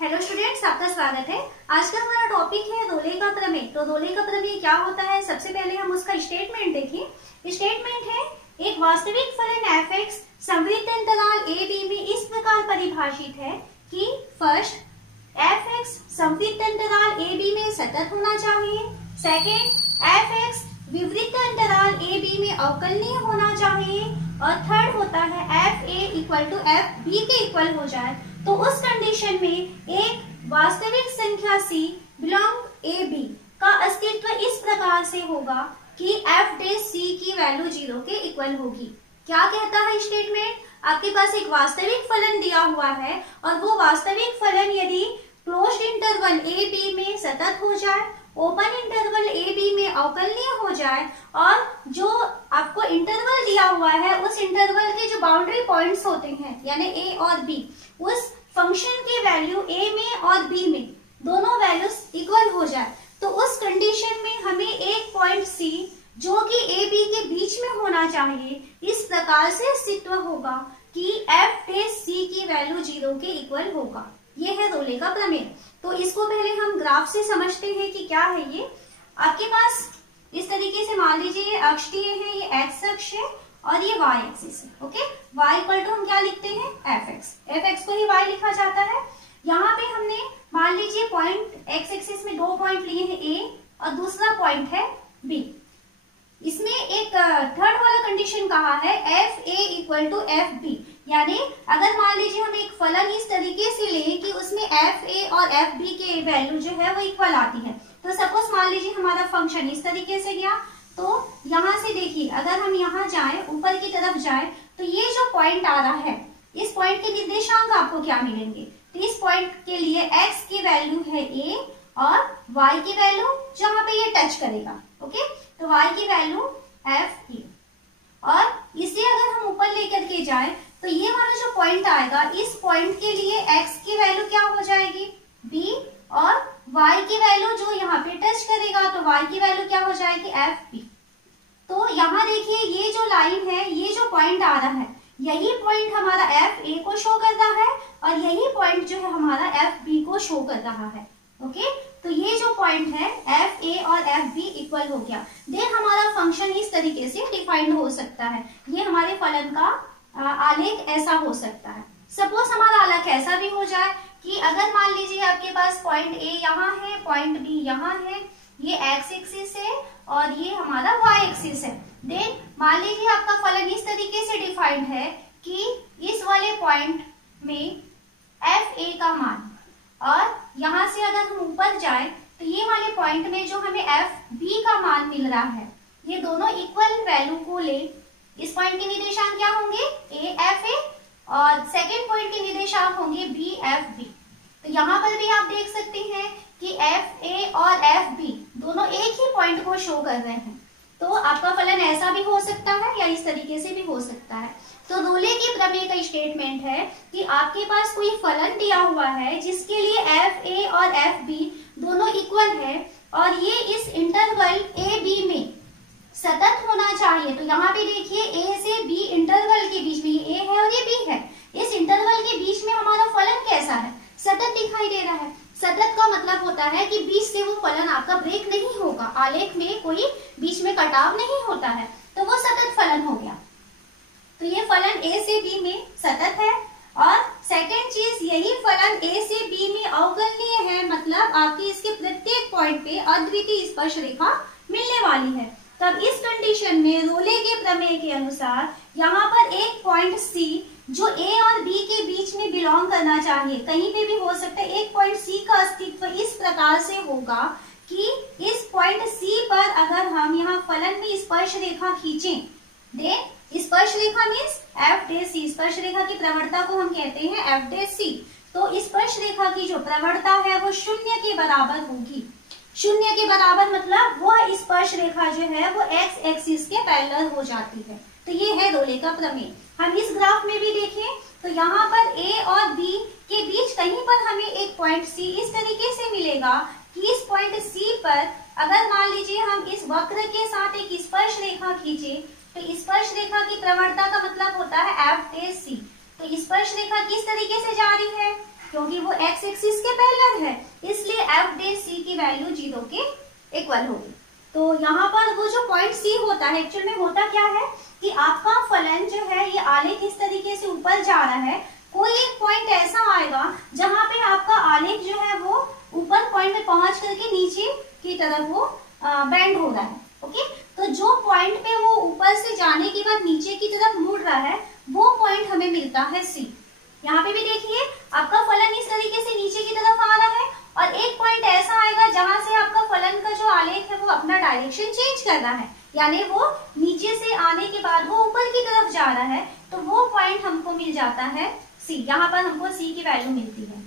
Hello students, आपका स्वागत है। आज का हमारा टॉपिक है रोले का प्रमेय। तो रोले का प्रमेय क्या होता है, सबसे पहले हम उसका स्टेटमेंट देखें। स्टेटमेंट है, एक वास्तविक फलन f(x) संवृत्त अंतराल a b में इस प्रकार परिभाषित है कि फर्स्ट, f(x) संवृत्त अंतराल a b में सतत होना चाहिए। सेकेंड, f(x) विवृत्त अंतराल a b में अवकलनीय होना चाहिए। और थर्ड होता है fa equal to f b के इक्वल हो जाए। तो उस कंडीशन में एक वास्तविक संख्या c बिलोंग a b का अस्तित्व इस प्रकार से होगा कि f डैश c की वैल्यू 0 के इक्वल होगी। क्या कहता है स्टेटमेंट? आपके पास एक वास्तविक फलन दिया हुआ है और वो वास्तविक फलन यदि क्लोज्ड इंटरवल a b में सतत हो जाए, ओपन इंटरवल a b में अवकलनीय हो जाए और जो आपको इंटरवल दिया हुआ है उस इंटरवल के जो बाउंड्री पॉइंट्स होते हैं यानी a और b, उस फंक्शन की वैल्यू a में और b में दोनों वैल्यूज इक्वल हो जाए, तो उस कंडीशन में हमें एक पॉइंट c जो कि a b के बीच में होना चाहिए, इस प्रकार से अस्तित्व होगा कि f डैश c की वैल्यू 0 के इक्वल होगा। ये है रोले का प्रमेय। तो इसको पहले हम ग्राफ से समझते हैं कि क्या है ये। आपके पास इस तरीके से मान लीजिए ये अक्ष दिए हैं, ये एक्स अक्ष है और ये y एक्सिस है। ओके, y इक्वल टू हम क्या लिखते हैं, fx को ही y लिखा जाता है। यहाँ पे हमने मान लीजिए पॉइंट x एक्सिस में दो पॉइंट लिए हैं a और दूसरा पॉइंट है b। इसमें एक थर्ड वाला कंडीशन कहा है fa इक्वल टू fb, यानी अगर मान लीजिए हम एक फलन इस तरीके से लें कि उसमें fa और fb के वैल्यू जो है वो इक्वल आती है। तो सपोज मान लीजिए हमारा फंक्शन इस तरीके से गया, तो यहाँ से देखिए अगर हम यहाँ जाएं, ऊपर की तरफ जाएं, तो ये जो पॉइंट आ रहा है, इस पॉइंट के निर्देशांक आपको क्या मिलेंगे? तो इस पॉइंट के लिए x की वैल्यू है a और y की वैल्यू जहाँ पे ये टच करेगा, ओके, तो y की वैल्यू f और इसे अगर हम ऊपर लेकर के जाएं तो ये वाला जो पॉइंट आएगा, इस पॉइंट के लिए x की वैल्यू क्या हो जाएगी, b और y की वैल्यू जो यहाँ पे टच करेगा तो y की वैल्यू क्या हो जाएगी, fb। तो यहाँ देखिए ये जो लाइन है, ये जो पॉइंट आ रहा है, यही पॉइंट हमारा fa को शो कर रहा है और यही पॉइंट जो है हमारा fb को शो कर रहा है। ओके, तो ये जो पॉइंट है fa और fb इक्वल हो गया। देन हमारा फंक्शन इस तरीके से डिफाइंड हो सकता है। ये हमारे फलन का आलेख ऐसा हो सकता है। सपोज हमारा आलेख ऐसा भी हो जाए कि अगर मान लीजिए आपके पास पॉइंट a यहाँ है, पॉइंट b यहाँ है, ये x एक्सिस है और ये हमारा y एक्सिस है। देन मान लीजिए आपका फलन इस तरीके से डिफाइंड है कि इस वाले पॉइंट में fa का मान, और यहाँ से अगर हम ऊपर जाएं तो ये वाले पॉइंट में जो हमें fb का मान मिल रहा है, ये दोनों इक्वल वैल्यू को ले। इस पॉइंट के निर्देशांक क्या होंगे, a fa और सेकेंड पॉइंट के निर्देशांक होंगे b fb। तो यहाँ पर भी आप देख सकते हैं कि fa और fb दोनों एक ही पॉइंट को शो कर रहे हैं। तो आपका फलन ऐसा भी हो सकता है या इस तरीके से भी हो सकता है। तो रोले के प्रमेय का स्टेटमेंट है कि आपके पास कोई फलन दिया हुआ है जिसके लिए fa और fb दोनों इक्वल है और ये इस इंटरवल a b में सतत होना चाहिए। तो यहाँ पे देखिए a से b इंटरवल के बीच में, ये a है और ये b है, इस इंटरवल के बीच में हमारा फलन कैसा है, सतत दिखाई दे रहा है। सतत का मतलब होता है कि बीच से वो फलन आपका ब्रेक नहीं होगा, आलेख में कोई बीच में कटाव नहीं होता है, तो वो सतत फलन हो गया। तो ये फलन a से b में सतत है। और सेकेंड चीज, यही फलन a से b में अवकलनीय है, मतलब आपकी इसके प्रत्येक पॉइंट पे अद्वितीय स्पर्श रेखा मिलने वाली है। तब इस कंडीशन में रोले के प्रमेय के अनुसार यहाँ पर एक पॉइंट c जो a और b के बीच में बिलोंग करना चाहिए, कहीं पे भी हो सकता है, एक पॉइंट c का अस्तित्व इस प्रकार से होगा कि इस पॉइंट c पर अगर हम यहाँ फलन में स्पर्श रेखा खींचें, देन स्पर्श रेखा मीन्स f डैश c, स्पर्श रेखा की प्रवणता को हम कहते हैं f डैश c। तो स्पर्श रेखा की जो प्रवणता है वो 0 के बराबर होगी। 0 के बराबर मतलब वह स्पर्श रेखा जो है वो x एक्सिस के पैरेलल हो जाती है। तो ये है रोले का प्रमेय। हम इस ग्राफ में भी देखें तो यहाँ पर a और b के बीच कहीं पर हमें एक पॉइंट c इस तरीके से मिलेगा कि इस पॉइंट c पर अगर मान लीजिए हम इस वक्र के साथ एक स्पर्श रेखा खींचे, तो स्पर्श रेखा की प्रवणता का मतलब होता है f डैश c। तो स्पर्श रेखा किस तरीके से जा रही है, क्योंकि वो एक्स एक्सिस के पैरेलल है, इसलिए एफ डैश सी की वैल्यू 0 के इक्वल होगी। तो यहाँ पर वो जो पॉइंट सी होता है, एक्चुअल में होता क्या है कि आपका फलन जो है ये आलेख इस तरीके से ऊपर जा रहा है, कोई एक पॉइंट ऐसा आएगा जहां पे आपका आलेख जो है वो ऊपर पॉइंट में पहुंच करके नीचे की तरफ वो बेंड हो रहा है। ओके, तो जो पॉइंट पे वो ऊपर से जाने के बाद नीचे की तरफ मुड़ रहा है वो पॉइंट हमें मिलता है सी। यहाँ पे भी देखिए आपका फलन इस तरीके से नीचे की तरफ आ रहा है और एक पॉइंट ऐसा आएगा जहां से आपका फलन का जो आलेख है वो अपना डायरेक्शन चेंज कर रहा है, यानी वो नीचे से आने के बाद वो ऊपर की तरफ जा रहा है, तो वो पॉइंट हमको मिल जाता है सी। यहाँ पर हमको सी की वैल्यू मिलती है।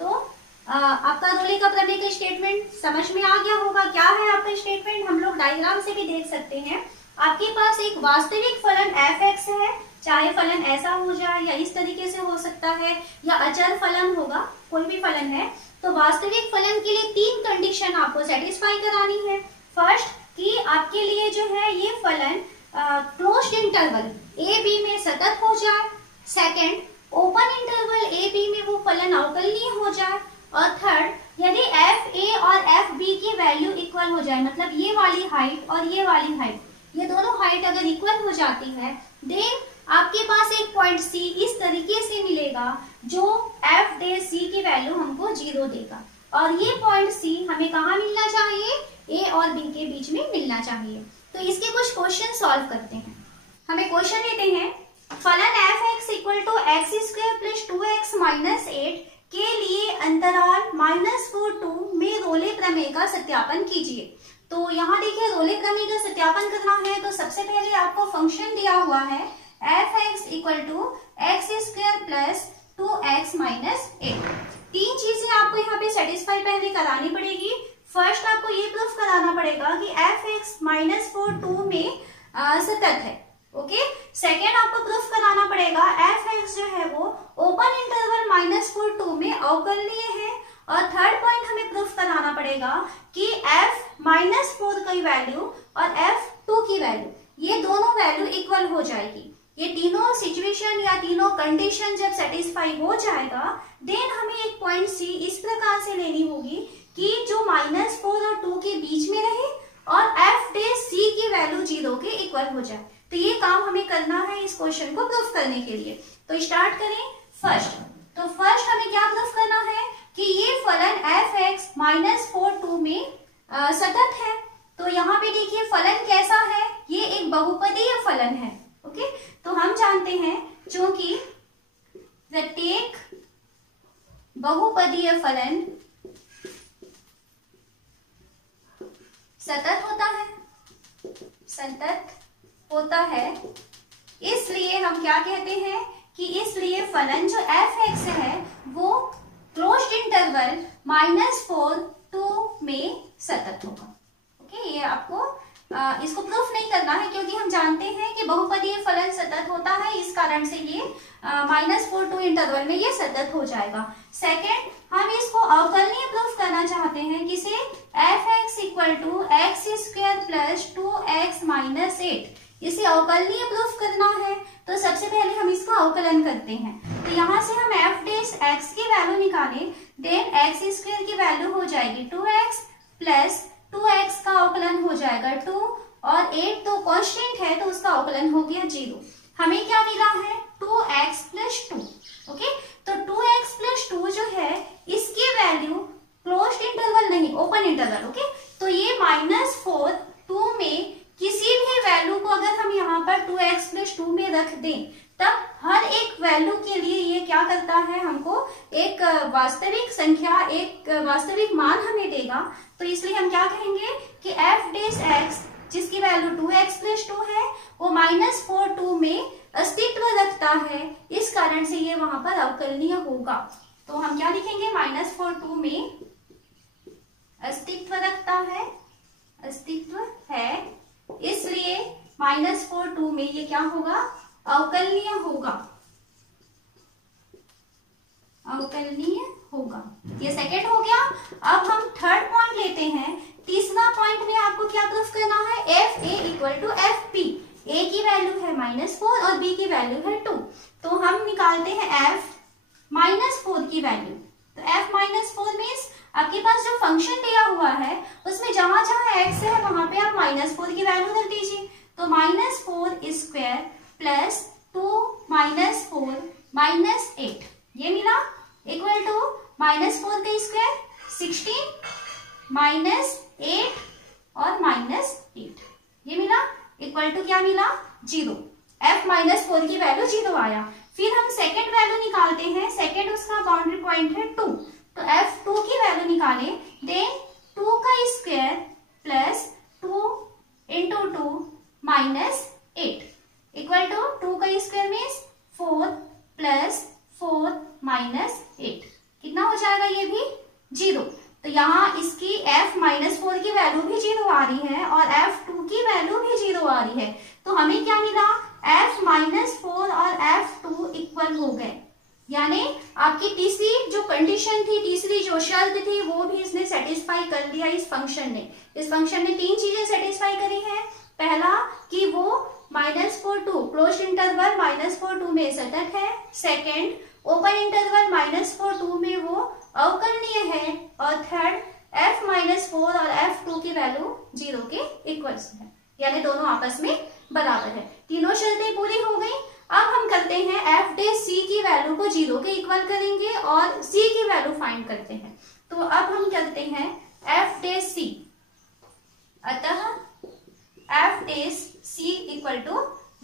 तो आपका रोले का प्रमेय का स्टेटमेंट समझ में आ गया होगा। क्या है आपका स्टेटमेंट, हम लोग डायग्राम से भी देख सकते हैं। आपके पास एक वास्तविक फलन एफ एक्स है, चाहे फलन ऐसा हो जाए या इस तरीके से हो सकता है या अचर फलन होगा, कोई भी फलन है। तो वास्तविक फलन के लिए 3 कंडीशन आपको सेटिस्फाई करानी है। फर्स्ट कि आपके लिए जो है ये फलन क्लोज्ड इंटरवल ए बी में सतत हो जाए। Second, open interval A B में वो फलन अवकलनीय हो जाए। और थर्ड, यदि एफ ए और एफ बी की वैल्यू इक्वल हो जाए, मतलब ये वाली हाइट और ये वाली हाइट, ये दोनों हाइट अगर इक्वल हो जाती है, देन आपके पास एक पॉइंट सी इस तरीके से मिलेगा जो एफ डे सी की वैल्यू हमको 0 देगा। और ये पॉइंट सी हमें कहाँ मिलना चाहिए, ए और बी के बीच में मिलना चाहिए। तो इसके कुछ क्वेश्चन सॉल्व करते हैं। हमें क्वेश्चन देते हैं, फलन F X equal to X square plus 2x minus 8 के लिए अंतराल -4 2 में रोले प्रमेय का सत्यापन कीजिए। तो यहाँ देखिए रोले प्रमेय का सत्यापन करना है तो सबसे पहले आपको फंक्शन दिया हुआ है F X equal to X square plus 2x minus 8। 3 चीजें आपको यहाँ पे सेटिस्फाई पहले करानी पड़ेगी। फर्स्ट आपको ये प्रूफ कराना पड़ेगा कि एफ एक्स -4 2 में सतत है। ओके, सेकेंड आपको प्रूफ कराना पड़ेगा एफ एक्स जो है वो ओपन इंटरवल -4 2 में अवकलनीय है। और थर्ड पॉइंट हमें प्रूफ कराना पड़ेगा कि एफ -4 की वैल्यू और एफ 2 की वैल्यू, ये दोनों वैल्यू इक्वल हो जाएगी। ये तीनों सिचुएशन या तीनों कंडीशन जब सेटिस्फाई हो जाएगा, देन हमें एक पॉइंट सी इस प्रकार से लेनी होगी कि जो -4 और 2 के बीच में रहे और एफ डे सी की वैल्यू 0 के इक्वल हो जाए। तो ये काम हमें करना है इस क्वेश्चन को प्रूफ करने के लिए। तो स्टार्ट करें। फर्स्ट हमें क्या प्रूफ करना है कि ये फलन एफ एक्स -4 2 में सतत है। तो यहाँ पे देखिए फलन कैसा है, ये एक बहुपदीय फलन है। ओके, तो हम जानते हैं क्योंकि प्रत्येक बहुपदीय फलन सतत होता है, इसलिए हम क्या कहते हैं कि इसलिए फलन जो एफ एक्स है वो क्लोज्ड इंटरवल -4 2 में सतत होगा। ओके, ये आपको इसको प्रूफ नहीं करना है क्योंकि हम जानते हैं कि बहुपदीय फलन सतत होता है, इस कारण से ये -4 2 इंटरवल में ये सतत हो जाएगा। सेकेंड, हम इसको अवकलनीय प्रूफ करना चाहते हैं, किसे, F X equal to X square plus 2x minus 8। इसे अवकलनीय प्रूफ करना है तो सबसे पहले हम इसका अवकलन करते हैं। तो यहाँ से हम एफ डैश एक्स की वैल्यू निकालें, देन एक्स स्क्वायर की वैल्यू हो जाएगी 2x प्लस 2x का अवकलन हो जाएगा 2 और 8 तो कांस्टेंट है तो उसका अवकलन हो गया 0। हमें क्या मिला है, 2x प्लस 2। ओके, तो 2x प्लस 2 जो है इसकी वैल्यू क्लोज्ड इंटरवल नहीं, ओपन इंटरवल। ओके, तो ये -4 2 में किसी भी वैल्यू को अगर हम यहाँ पर 2x प्लस 2 में रख दें, तब हर एक वैल्यू के लिए ये क्या करता है, हमको एक वास्तविक संख्या, एक वास्तविक मान हमें देगा। तो इसलिए हम क्या कहेंगे कि एफ डैश एक्स जिसकी वैल्यू 2x प्लस 2 है वो -4 2 में अस्तित्व रखता है, इस कारण से ये वहां पर अवकलनीय होगा। तो हम क्या लिखेंगे, -4 2 में अस्तित्व रखता है, अस्तित्व है, इसलिए -4 2 में ये क्या होगा, अवकलनीय होगा, अवकलनीय होगा। ये सेकेंड हो गया। अब हम थर्ड पॉइंट लेते हैं। तीसरा पॉइंट में आपको क्या प्रूफ करना है, F A equal to F B. A की वैल्यू है -4 और बी की वैल्यू है 2। तो हम निकालते हैं एफ -4 की वैल्यू। तो f -4 मीन्स आपके पास जो फंक्शन दिया हुआ है उसमें जहां जहां x है वहां पे आप -4 की वैल्यू रख दीजिए। तो -4 स्क्वायर प्लस 2 -4 -8 ये मिला इक्वल टू -4 का स्क्वायर 16 -8 और -8 ये मिला इक्वल टू क्या मिला 0। f -4 की वैल्यू 0 आया। फिर हम सेकेंड वैल्यू निकालते हैं। सेकेंड उसका बाउंड्री पॉइंट है 2, तो f2 की वैल्यू निकालें। देन 2 का square plus 2 into 2 -8 equal to 2 का स्क्वायर मीन्स 4 प्लस 4 -8 कितना हो जाएगा ये भी 0। तो यहाँ इसकी f -4 की वैल्यू भी 0 आ रही है और f2 की वैल्यू भी 0 आ रही है। तो हमें क्या मिला f -4 और f2 इक्वल हो गए, यानी आपकी तीसरी जो कंडीशन थी, तीसरी जो शर्त थी वो भी इसने सेटिस्फाई कर लिया। इस फंक्शन ने 3 चीजें सेटिस्फाई करी है। पहला कि वो -4 क्लोज इंटरवल -4 में सतत है। सेकेंड ओपन इंटरवल -4 में वो अवकलनीय है। और थर्ड f -4 और f2 की वैल्यू 0 के इक्वल है, यानी दोनों आपस में बराबर है। तीनों शर्तें पूरी हो गई। अब हम करते हैं f डे c की वैल्यू को 0 के इक्वल करेंगे और c की वैल्यू फाइंड करते हैं। तो अब हम करते हैं f डे c, अतः f dash c equal to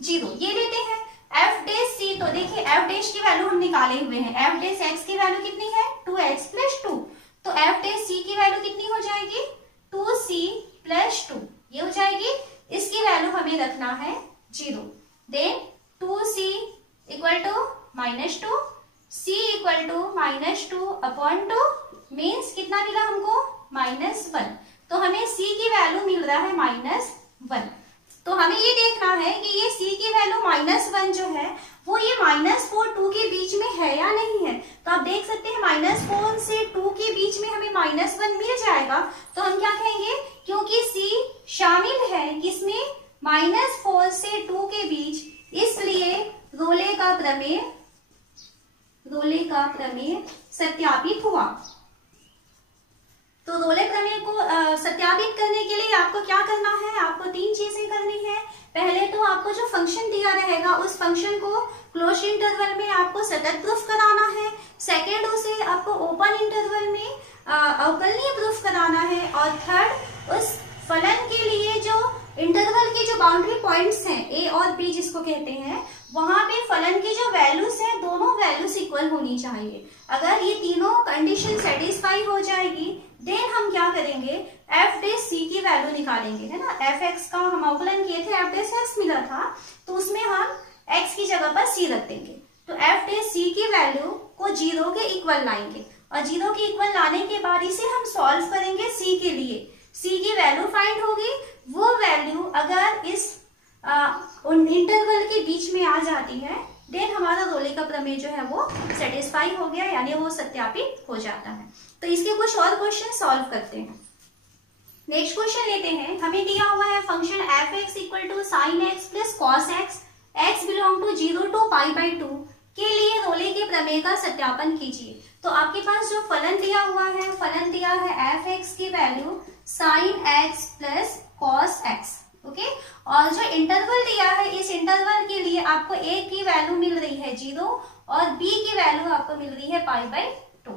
0 ये लेते हैं। f डे c, तो देखिए f डे की वैल्यू हम निकाले हुए हैं। f डे x की वैल्यू कितनी है 2x + 2, तो f डे c की वैल्यू कितनी हो जाएगी 2c + 2 ये हो जाएगी। इसकी वैल्यू हमें रखना है 0। Then 2c equal to -2, c equal to -2/2 means कितना मिला हमको -1। तो हमें c की वैल्यू मिल रहा है -1। तो हमें ये देखना है कि ये c की वैल्यू -1 जो है वो ये -4 2 के बीच में है या नहीं है। तो आप देख सकते हैं -4 से 2 के बीच में हमें -1 मिल जाएगा। तो हम क्या कहेंगे, क्योंकि c शामिल है किसमें -4 से 2 के बीच, इसलिए रोले का प्रमेय सत्यापित हुआ। तो रोले प्रमेय को सत्यापित करने के लिए आपको क्या करना है, आपको 3 चीजें करनी है। पहले तो आपको जो फंक्शन दिया रहेगा उस फंक्शन को क्लोज इंटरवल में आपको सतत प्रूफ कराना है। सेकेंड उसे आपको ओपन इंटरवल में अवकलनीय प्रूफ कराना है। और थर्ड उस फलन के लिए जो इंटरवल के जो बाउंड्री पॉइंट्स हैं a और b जिसको कहते हैं, वहां पे फलन की जो वैल्यूज हैं दोनों वैल्यूज इक्वल होनी चाहिए। अगर ये तीनों कंडीशन सेटिस्फाई हो जाएगी देन हम क्या करेंगे, f डे c की वैल्यू निकालेंगे, है ना। fx का हम अवकलन किए थे, f डे x मिला था, तो उसमें हम x की जगह पर c रख देंगे। तो f डे c की वैल्यू को 0 के इक्वल लाएंगे और 0 के इक्वल लाने के बाद इसे हम सॉल्व करेंगे c के लिए। c की वैल्यू फाइंड होगी, वो वैल्यू अगर इस इंटरवल के बीच में आ जाती है देन हमारा रोले का प्रमेय जो है वो सेटिस्फाई हो गया, यानी वो सत्यापित हो जाता है। तो इसके कुछ और क्वेश्चन सॉल्व करते हैं। नेक्स्ट क्वेश्चन लेते हैं। हमें दिया हुआ है function f(x) = sin x + cos x, x belong to 0 to π/2 के लिए रोले के प्रमेय का सत्यापन कीजिए। तो आपके पास जो फलन दिया हुआ है, फलन दिया है f(x) की value sin x + cos x, okay. और जो इंटरवल दिया है, इस इंटरवल के लिए आपको a की वैल्यू मिल रही है 0 और b की वैल्यू आपको मिल रही है π/2।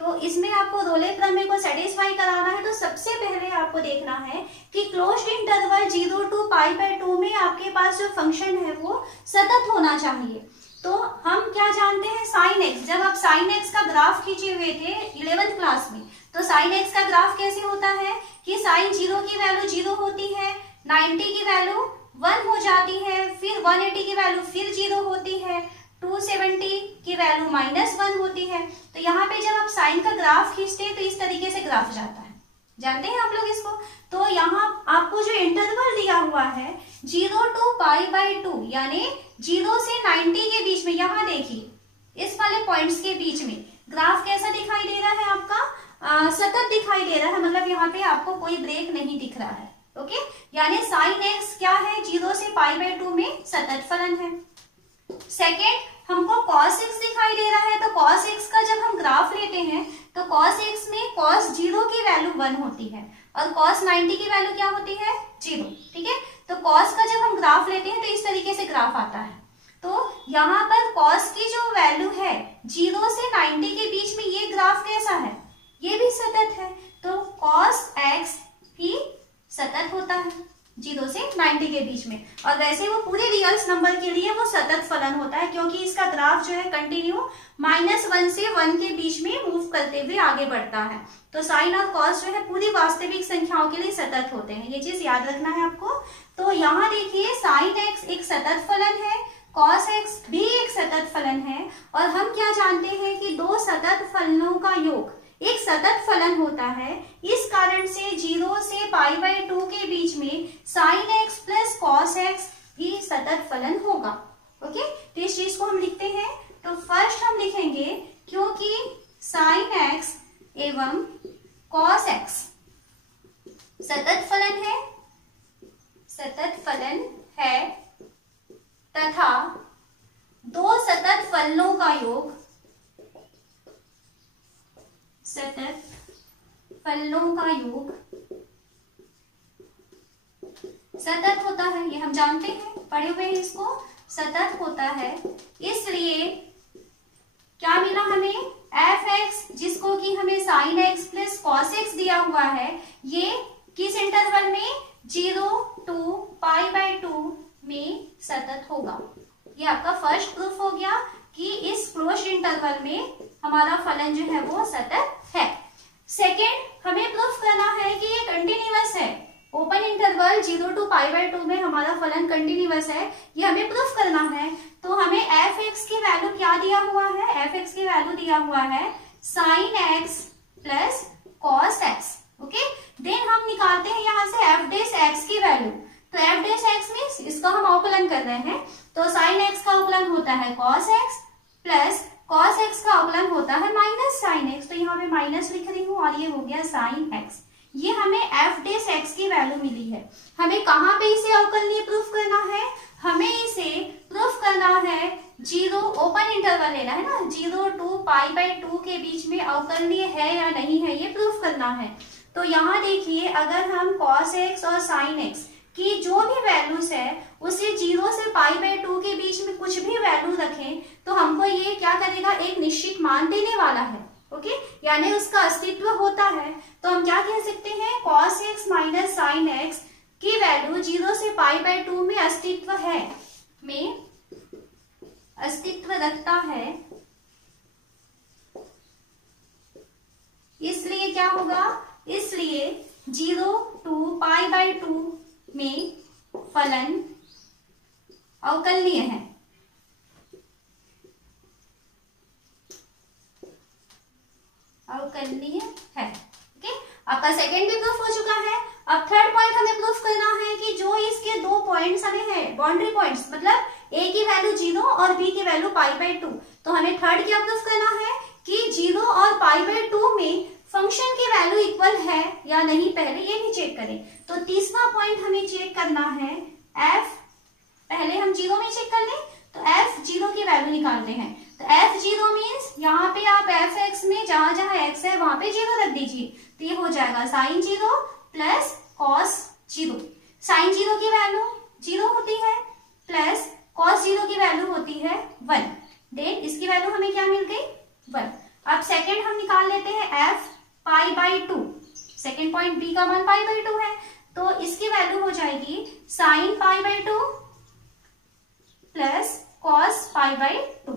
तो इसमें आपको रोले प्रमेय को सेटिस्फाई कराना है। तो सबसे पहले आपको देखना है कि क्लोज्ड इंटरवल 0 to π/2 में आपके पास जो फंक्शन है वो सतत होना चाहिए। तो हम क्या जानते हैं, साइन एक्स, जब आप साइन एक्स का ग्राफ खींचे हुए थे 11th क्लास में, तो साइन एक्स का ग्राफ कैसे होता है कि साइन 0 की वैल्यू 0 होती है, 90 की वैल्यू 1 हो जाती है, फिर 180 की वैल्यू फिर 0 होती है, 270 की वैल्यू -1 होती है। तो यहाँ पे जब आप साइन का ग्राफ खींचते हैं तो इस तरीके से ग्राफ जाता है, जानते हैं आप लोग इसको। तो यहाँ आपको जो इंटरवल दिया हुआ है 0 to π/2 यानी 0 से 90 के बीच में, यहाँ देखिए इस वाले पॉइंट्स के बीच में ग्राफ कैसा दिखाई दे रहा है आपका, सतत दिखाई दे रहा है, मतलब यहाँ पे आपको कोई ब्रेक नहीं दिख रहा है, ओके। यानी साइन एक्स क्या है, 0 से π/2 में सतत फलन है। सेकेंड, हमको cos x दिखाई दे रहा है, तो cos x का जब हम ग्राफ लेते हैं तो cos x में cos 0 की वैल्यू 1 होती है और cos 90 की वैल्यू क्या होती है 0। ठीक है, तो cos का जब हम ग्राफ लेते हैं तो इस तरीके से ग्राफ आता है। तो यहाँ पर cos की जो वैल्यू है 0 से 90 के बीच में, ये ग्राफ कैसा है, ये भी सतत है। तो cos x भी सतत होता है 0 से 90 के बीच में, और वैसे वो पूरे रियल्स नंबर के लिए वो सतत फलन होता है, क्योंकि इसका ग्राफ जो है कंटिन्यू -1 से 1 के बीच में मूव करते हुए आगे बढ़ता है। तो साइन और कॉस जो है पूरी वास्तविक संख्याओं के लिए सतत होते हैं, ये चीज याद रखना है आपको। तो यहाँ देखिए साइन एक्स एक सतत फलन है, कॉस एक्स भी एक सतत फलन है, और हम क्या जानते हैं कि दो सतत फलनों का योग एक सतत फलन होता है। इस कारण से 0 से π/2 के बीच में sign X plus cos x भी सतत फलन होगा। ओके, तो इस चीज को हम लिखते हैं। तो फर्स्ट हम लिखेंगे क्योंकि साइन एक्स एवं कॉस एक्स सतत फलन है तथा दो सतत फलनों का योग सतत फलनों का योग सतत होता है, ये हम जानते हैं, पढ़े हुए हैं इसको, सतत होता है। इसलिए क्या मिला हमें, एफ एक्स जिसको कि हमें sign X plus cos x दिया हुआ है, ये किस इंटरवल में 0 to π/2 में सतत होगा। ये आपका फर्स्ट प्रूफ हो गया कि इस क्लोज्ड इंटरवल में हमारा फलन जो है वो सतत है। सेकेंड, हमें प्रूफ करना है कि ये कंटिन्यूअस है। ओपन इंटरवल 0 to π/2 में हमारा फलन कंटिन्यूअस है, ये हमें प्रूफ करना है। तो हमें एफ एक्स की वैल्यू क्या दिया हुआ है, एफ एक्स की वैल्यू दिया हुआ है sine X plus cos X. Okay, then हम निकालते हैं यहाँ से एफ डेस एक्स की वैल्यू। तो एफ डेस एक्स मीन्स इसका हम अवकलन कर रहे हैं, तो साइन एक्स का अवकलन होता है cos x plus cos x का अवकलन होता है माइनस साइन एक्स। तो यहाँ पे माइनस लिख रही हूँ और ये हो गया साइन एक्स। ये हमें एफ डेस एक्स की वैल्यू मिली है। हमें कहाँ पे इसे अवकलनीय प्रूफ करना है, हमें इसे प्रूफ करना है 0 ओपन इंटरवल लेना है ना, 0 to π/2 के बीच में अवकलनीय है या नहीं है, ये प्रूफ करना है। तो यहाँ देखिए, अगर हम कॉस एक्स और साइन एक्स की जो भी वैल्यूज है उसे 0 से π/2 के बीच में कुछ भी वैल्यू रखें तो हमको ये क्या करेगा, एक निश्चित मान देने वाला है। ओके, यानी उसका अस्तित्व होता है। तो हम क्या कह सकते हैं, cos x minus sine x की वैल्यू 0 से π/2 में अस्तित्व रखता है। इसलिए क्या होगा, इसलिए 0 to π/2 में फलन अवकलनीय है। अवकलनीय है। ओके, आपका सेकेंड भी प्रूफ हो चुका है। अब थर्ड पॉइंट हमें प्रूफ करना है कि जो इसके दो पॉइंट्स हमें है, बाउंड्री पॉइंट्स, मतलब a की वैल्यू 0 और b की वैल्यू π/2, तो हमें थर्ड क्या प्रूफ करना है कि 0 और π/2 में फंक्शन की वैल्यू इक्वल है या नहीं, पहले ये भी चेक करें। तो तीसरा पॉइंट हमें चेक करना है f, पहले हम 0 में चेक कर लें, तो f0 की वैल्यू निकालते हैं। तो f0 मीन्स यहाँ पे आप f(x) में जहां जहां x है वहां पे 0 रख दीजिए, तो ये हो जाएगा साइन 0 प्लस कॉस 0। साइन 0 की वैल्यू 0 होती है प्लस कॉस 0 की वैल्यू होती है 1। देन इसकी वैल्यू हमें क्या मिल गई, 1। अब सेकेंड हम निकाल लेते हैं f π/2। सेकेंड पॉइंट b का मान π/2 है, तो इसकी वैल्यू हो जाएगी sine π/2 plus cos π/2।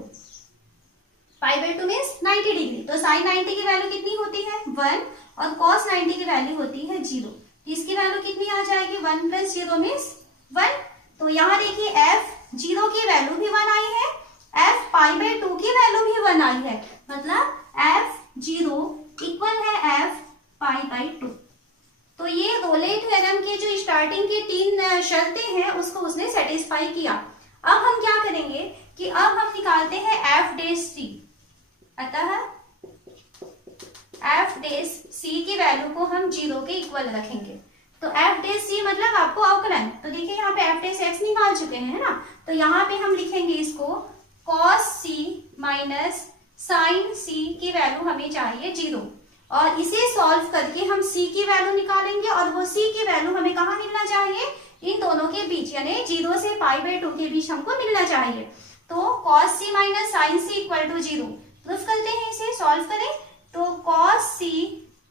π/2 means 90 degree, तो साइन 90 की वैल्यू कितनी होती है 1 और कॉस 90 की वैल्यू होती है 0। इसकी वैल्यू कितनी आ जाएगी, 1 प्लस 0 मीन्स 1। तो यहाँ देखिए f0 की वैल्यू भी 1 आई है, f π/2 की वैल्यू भी 1 आई है, मतलब f0 इक्वल है f π/2। तो ये रोले थ्योरम के जो स्टार्टिंग के 3 शर्तें हैं उसको उसने सेटिस्फाई किया। अब हम क्या करेंगे कि अब हम निकालते हैं f डेश c। अतः f डेश c की वैल्यू को हम 0 के इक्वल रखेंगे। तो f डेश c मतलब आपको अवकलन, तो देखिए यहाँ पे f डेश x निकाल चुके हैं, है ना, तो यहाँ पे हम लिखेंगे इसको cos c minus sin c की वैल्यू हमें चाहिए 0 और इसे सॉल्व करके हम c की वैल्यू निकालेंगे और वो c की वैल्यू हमें कहाँ मिलना चाहिए, इन दोनों के बीच, यानी 0 से π/2 के बीच हमको मिलना चाहिए। तो cos c minus sin c equal to 0 proof करते हैं, इसे सॉल्व करें। तो cos c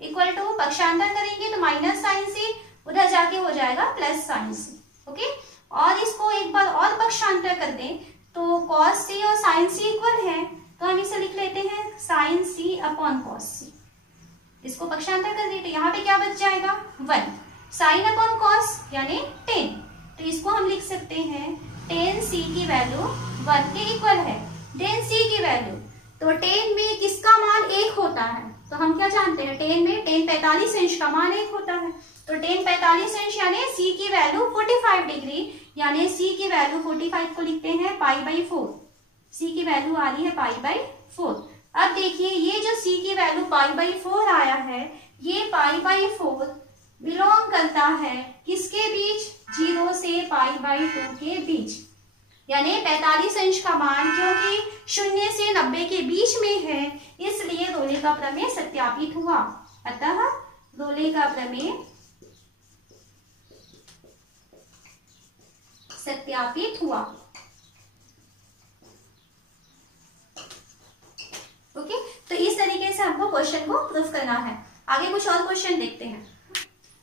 इक्वल टू पक्षांतर करेंगे तो माइनस sin c, उधर जाके हो जाएगा प्लस sin c। ओके, और इसको एक बार और पक्षांतर कर दें तो cos c और sin c इक्वल है, तो हम इसे लिख लेते हैं sin c upon cos c। इसको पक्षांतर कर दें तो यहाँ पे क्या बच जाएगा 1, sin अपॉन cos यानी 10, तो इसको हम लिख सकते हैं 10c की वैल्यू 1 के इक्वल है। 10c की वैल्यू, तो 10 में किसका मान 1 होता है, तो हम क्या जानते हैं 10 में 10 45 अंश का मान 1 होता है, तो 10 45 अंश यानी c की वैल्यू 45 डिग्री, यानी c की वैल्यू 45 को लिखते हैं π/4, c की वैल्यू आ रही है π/4। अब देखिए ये जो c की वैल्यू π/4 आया है, ये π/4 बिलोंग करता है किसके बीच, 0 से π/2 के बीच, यानी 45 अंश का मान क्योंकि 0 से 90 के बीच में है, इसलिए रोले का प्रमेय सत्यापित हुआ। अतः रोले का प्रमेय सत्यापित हुआ। ओके, तो इस तरीके से हमको क्वेश्चन को प्रूफ करना है। आगे कुछ और क्वेश्चन देखते हैं।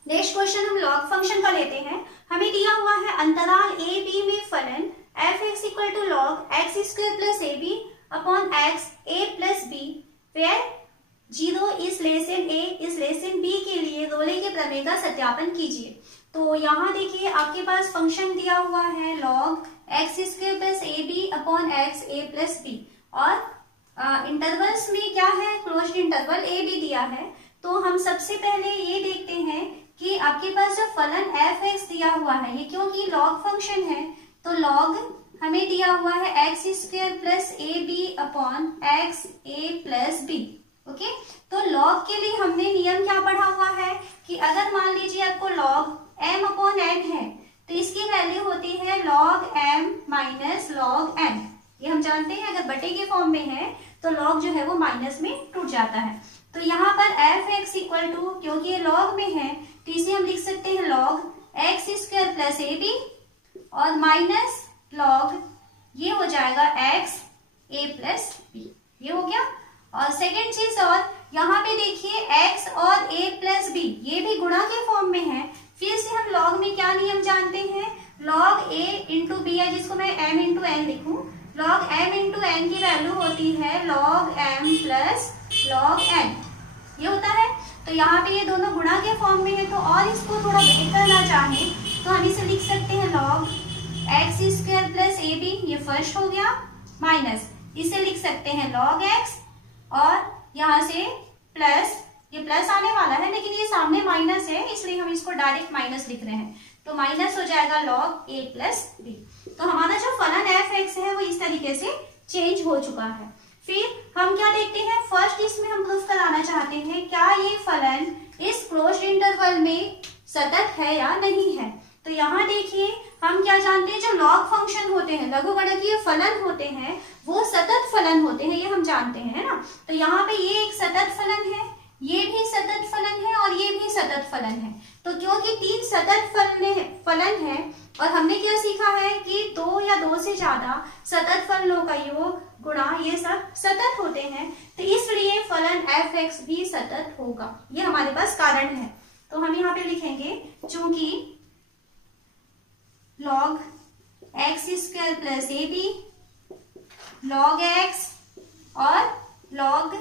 नेक्स्ट क्वेश्चन हम लॉग फंक्शन का लेते हैं। हमें दिया हुआ है अंतराल a b में फलन f(x) equal to log x square plus A B upon x a plus b, where 0 is less than a is less than b के लिए रोले के प्रमेय का सत्यापन कीजिए। तो यहाँ देखिए आपके पास फंक्शन दिया हुआ है log x square plus A B upon x a plus b, और इंटरवल्स में क्या है, क्लोज्ड इंटरवल a b दिया है। तो हम सबसे पहले ये देखते हैं कि आपके पास जो फलन f(x) दिया हुआ है, ये क्योंकि लॉग फंक्शन है, तो लॉग हमें दिया हुआ है x square plus A B upon x a plus b. Okay, तो लॉग के लिए हमने नियम क्या पढ़ा हुआ है कि अगर मान लीजिए आपको लॉग m अपॉन n है, तो इसकी वैल्यू होती है log m minus log n। ये हम जानते हैं अगर बटे के फॉर्म में है तो लॉग जो है वो माइनस में टूट जाता है। तो यहाँ पर f(x) इक्वल टू, क्योंकि ये लॉग में है तो इसे हम लिख सकते हैं लॉग x स्क्वायर प्लस ए बी और माइनस लॉग ये हो जाएगा x a प्लस बी, ये हो गया। और सेकेंड चीज, और यहाँ पे देखिए x और a प्लस बी ये भी गुणा के फॉर्म में है। फिर से हम लॉग में क्या नियम जानते हैं, लॉग a इंटू बी है, जिसको मैं m इंटू n लिखूं, लॉग m इंटू n की वैल्यू होती है log m plus log n, ये होता है। तो यहाँ पे ये दोनों गुणा के फॉर्म में है, तो और इसको थोड़ा बेहतर करना चाहें तो हम इसे लिख सकते हैं लॉग x स्क्वायर प्लस ए बी, ये फर्स्ट हो गया, माइनस इसे लिख सकते हैं लॉग x, और यहाँ से प्लस, ये प्लस आने वाला है लेकिन ये सामने माइनस है इसलिए हम इसको डायरेक्ट माइनस लिख रहे हैं, तो माइनस हो जाएगा लॉग a प्लस बी। तो हमारा जो फलन f(x) है वो इस तरीके से चेंज हो चुका है। फिर हम क्या देखते हैं, फर्स्ट इसमें हम प्रूफ कराना चाहते हैं क्या ये फलन इस क्लोज्ड इंटरवल में सतत है या नहीं है। तो यहाँ देखिए हम क्या जानते हैं, जो लॉग फंक्शन होते हैं, लघुगणकीय फलन होते हैं, वो सतत फलन होते हैं, ये हम जानते हैं, है ना। तो यहाँ पे ये एक सतत फलन है, ये भी सतत फलन है और ये भी सतत फलन है। तो क्योंकि 3 सतत फलन है और हमने क्या सीखा है कि 2 या 2 से ज्यादा सतत फलनों का योग गुणा ये सब सतत होते हैं, तो इसलिए फलन f(x) भी सतत होगा। ये हमारे पास कारण है। तो हम यहाँ पे लिखेंगे चूंकि लॉग x स्क्वायर प्लस ए बी, लॉग x और लॉग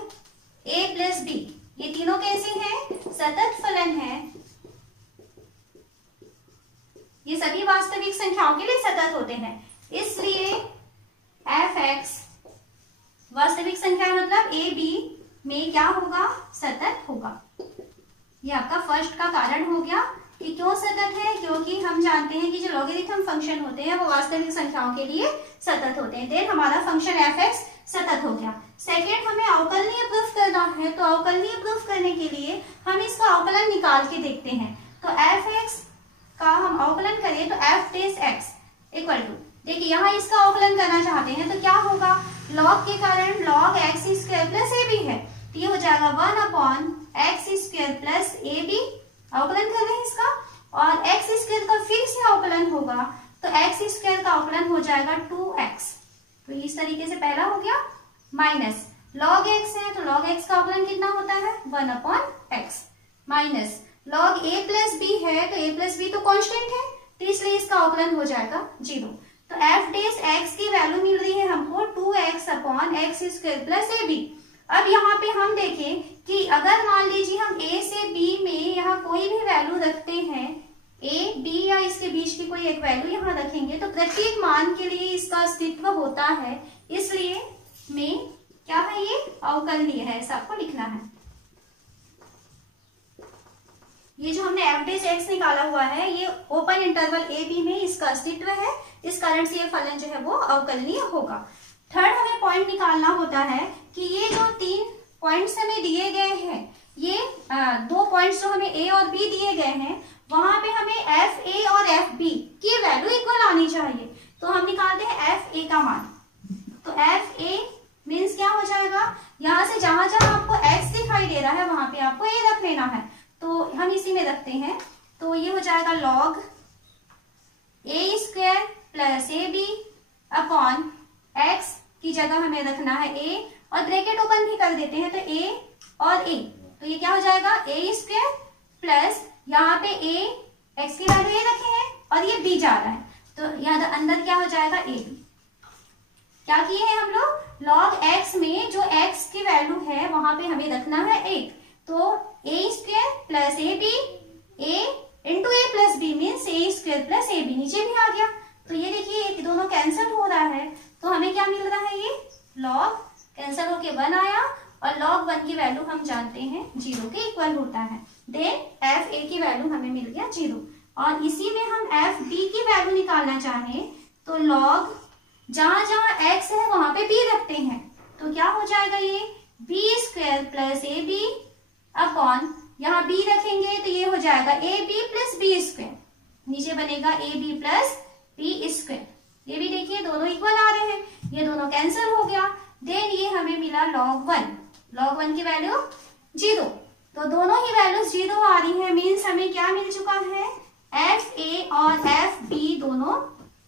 a प्लस बी, ये तीनों कैसे हैं, सतत फलन है। ये सभी वास्तविक संख्याओं के लिए सतत होते हैं, इसलिए f(x) वास्तविक संख्या मतलब a b में क्या होगा, सतत होगा। ये आपका फर्स्ट का कारण हो गया कि क्यों सतत है, क्योंकि हम जानते हैं कि जो लॉगरिथम फंक्शन होते हैं वो वास्तविक संख्याओं के लिए सतत होते हैं। देन हमारा फंक्शन f(x) सतत हो गया। सेकेंड, हमें अवकलनीय प्रूफ करना है, तो अवकलनीय प्रूफ करने के लिए हम इसका अवकलन निकाल के देखते हैं। तो f(x) का हम अवकलन करें तो f(x) इक्वल टू, देखिए यहाँ इसका अवकलन करना चाहते हैं तो क्या होगा, लॉग के कारण log x square plus A B है, तो ये हो जाएगा 1/x square plus A B, अवकलन कर रहे हैं इसका, और एक्स स्क्वायर का फिर से अवकलन होगा तो एक्स स्क्वायर का अवकलन हो जाएगा 2x, तो इस तरीके से पहला हो गया, माइनस लॉग एक्स है तो लॉग एक्स का अवकलन कितना होता है 1/x, माइनस लॉग ए प्लस बी है तो ए प्लस बी तो कांस्टेंट है तो इसलिए इसका अवकलन हो जाएगा 0। तो एफ डेस एक्स की वैल्यू मिल रही है हमको 2x/x square plus A B. अब यहाँ पे हम देखें कि अगर मान लीजिए हम a से b में यहाँ कोई भी वैल्यू रखते हैं, a b या इसके बीच की कोई एक वैल्यू यहाँ रखेंगे तो प्रत्येक मान के लिए इसका अस्तित्व होता है, इसलिए में क्या है ये अवकलनीय है, ऐसा आपको लिखना है। ये जो हमने एफ डेस एक्स निकाला हुआ है ये ओपन इंटरवल ए बी में इसका अस्तित्व है, इस कारण से ये फलन जो है वो अवकलनीय होगा। थर्ड हमें पॉइंट निकालना होता है कि ये जो 3 पॉइंट्स हमें दिए गए हैं, ये 2 पॉइंट्स जो हमें ए और बी दिए गए हैं वहां पे हमें एफ ए और एफ बी की वैल्यू इक्वल आनी चाहिए, तो हम निकालते हैं एफ ए का मान। तो एफ ए मीन्स क्या हो जाएगा, यहाँ से जहां जहां आपको एक्स दिखाई दे रहा है वहां पे आपको ए रख लेना है, तो हम इसी में रखते हैं, तो ये हो जाएगा log a square plus A B upon x की जगह हमें रखना है ए और ब्रैकेट ओपन भी कर देते हैं तो ए और ए, तो ये क्या हो जाएगा ए स्क्वायर प्लस यहाँ पे ए एक्स की वैल्यू ए रखे हैं और ये बी जा रहा है तो यहाँ अंदर क्या हो जाएगा ए बी। क्या किए हैं हम लोग, लॉग एक्स में जो एक्स की वैल्यू है वहां पे हमें रखना है 1, तो A square plus A B, A into A plus B means A square plus A B, नीचे भी आ गया, तो ये देखिए दोनों कैंसिल हो रहा है तो हमें क्या मिल रहा है, ये लॉग कैंसिल होके 1 आया और log 1 की वैल्यू हम जानते हैं 0 के इक्वल होता है, देन एफ ए की वैल्यू हमें मिल गया 0। और इसी में हम एफ बी की वैल्यू निकालना चाहें तो log जहां जहां x है वहां पे b रखते हैं, तो क्या हो जाएगा ये b square plus A B upon यहाँ b रखेंगे तो ये हो जाएगा a b plus b square, नीचे बनेगा a b plus b square, ये भी देखिए दोनों इक्वल आ रहे हैं, ये दोनों कैंसिल हो गया, देन ये हमें मिला log 1 की वैल्यू 0, तो दोनों ही वैल्यूज 0 आ रही है, मीन्स हमें क्या मिल चुका है, एफ ए और एफ बी दोनों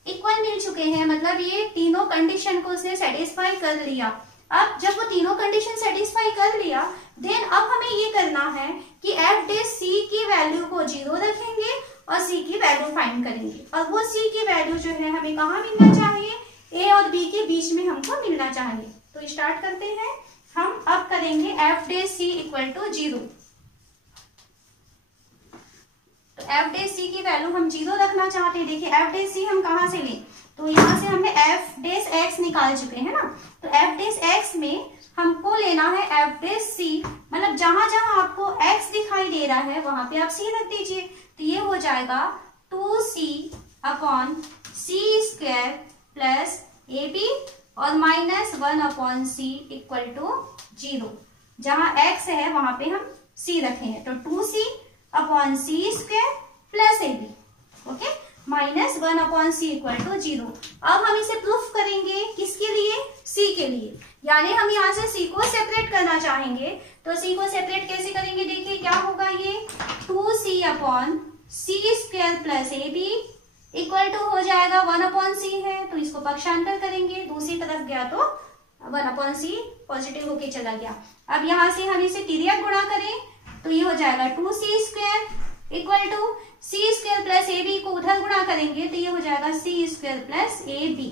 इक्वल मिल चुके हैं, मतलब ये तीनों कंडीशन को उसने सेटिस्फाई कर लिया। अब जब वो तीनों कंडीशन सेटिस्फाई कर लिया देन अब हमें ये करना है कि एफ डे सी की वैल्यू को 0 रखेंगे और सी की वैल्यू फाइंड करेंगे, और वो सी की वैल्यू जो है हमें कहाँ मिलना चाहिए, ए और बी के बीच में हमको मिलना चाहिए। तो स्टार्ट करते हैं, हम अब करेंगे एफ डे सी इक्वल टू 0, तो एफ डे सी की वैल्यू हम 0 रखना चाहते हैं। देखिए एफ डे सी हम कहाँ से लें, तो यहाँ से हमने एफ डेस एक्स निकाल चुके हैं ना, तो एफ डेस एक्स में हमको लेना है एफ डेस सी, मतलब जहां जहां आपको एक्स दिखाई दे रहा है वहां पे आप सी रख दीजिए, तो ये हो जाएगा 2c upon c square plus ए बी और माइनस 1/c इक्वल टू 0, जहां x है वहां पे हम c रखे हैं, तो 2c upon c square plus A b, okay, minus 1/c equal to 0। अब हम इसे प्रूफ करेंगे किसके लिए, c के लिए, यानी हम यहाँ से c को सेपरेट करना चाहेंगे, तो c को सेपरेट कैसे करेंगे, देखिए क्या होगा, ये 2c upon c square plus A b equal to हो जाएगा 1/c है, तो इसको पक्षांतर करेंगे, दूसरी तरफ गया तो 1/c पॉजिटिव होके चला गया। अब यहाँ से हम इसे तिर्यक गुणा करें तो ये हो जाएगा 2c square equal to c square plus A b को उधर गुणा करेंगे तो ये हो जाएगा सी स्क्वायर प्लस ए बी।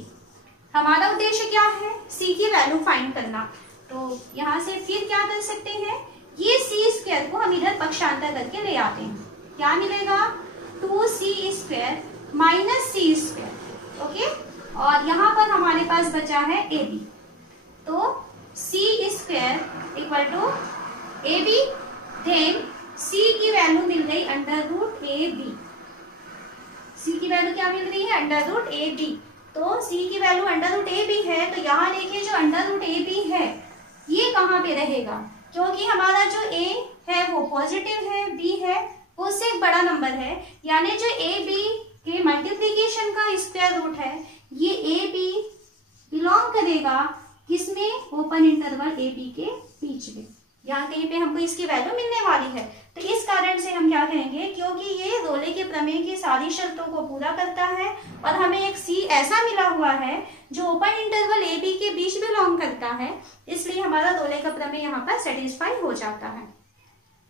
हमारा उद्देश्य क्या है, सी की वैल्यू फाइंड करना, तो यहाँ से फिर क्या कर सकते हैं, ये सी स्क्वायर को हम इधर पक्षांतर करके ले आते हैं, क्या मिलेगा 2c स्क्वायर माइनस सी स्क्वायर, ओके, और यहाँ पर हमारे पास बचा है ए बी, तो C square equal to A B, then c की वैल्यू मिल गई under root A B, c की वैल्यू क्या मिल रही है, अंडर रूट ए बी, तो c की value under root A B है, तो यहाँ देखिए जो अंडर रूट ए बी है ये कहाँ पे रहेगा, क्योंकि हमारा जो a है वो पॉजिटिव है, b है उससे एक बड़ा नंबर है, यानी जो ए बी के मल्टीप्लीकेशन का स्क्वायर रूट है, ये ए बी बिलोंग करेगा किसमें, ओपन इंटरवल ए बी के बीच में, यहाँ कहीं पे हमको इसकी वैल्यू मिलने वाली है। तो इस कारण से हम क्या करेंगे, क्योंकि ये रोले के प्रमेय की सारी शर्तों को पूरा करता है और हमें एक सी ऐसा मिला हुआ है जो ओपन इंटरवल ए बी के बीच बिलोंग करता है, इसलिए हमारा रोले का प्रमेय यहाँ पर सेटिस्फाई हो जाता है।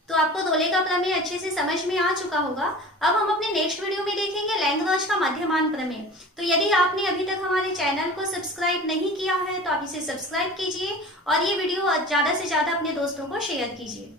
तो आपको रोले का प्रमेय अच्छे से समझ में आ चुका होगा। अब हम अपने नेक्स्ट वीडियो में देखेंगे लैग्रांज का मध्यमान प्रमेय। तो यदि आपने अभी तक हमारे चैनल को सब्सक्राइब नहीं किया है तो आप इसे सब्सक्राइब कीजिए और ये वीडियो ज्यादा से ज्यादा अपने दोस्तों को शेयर कीजिए।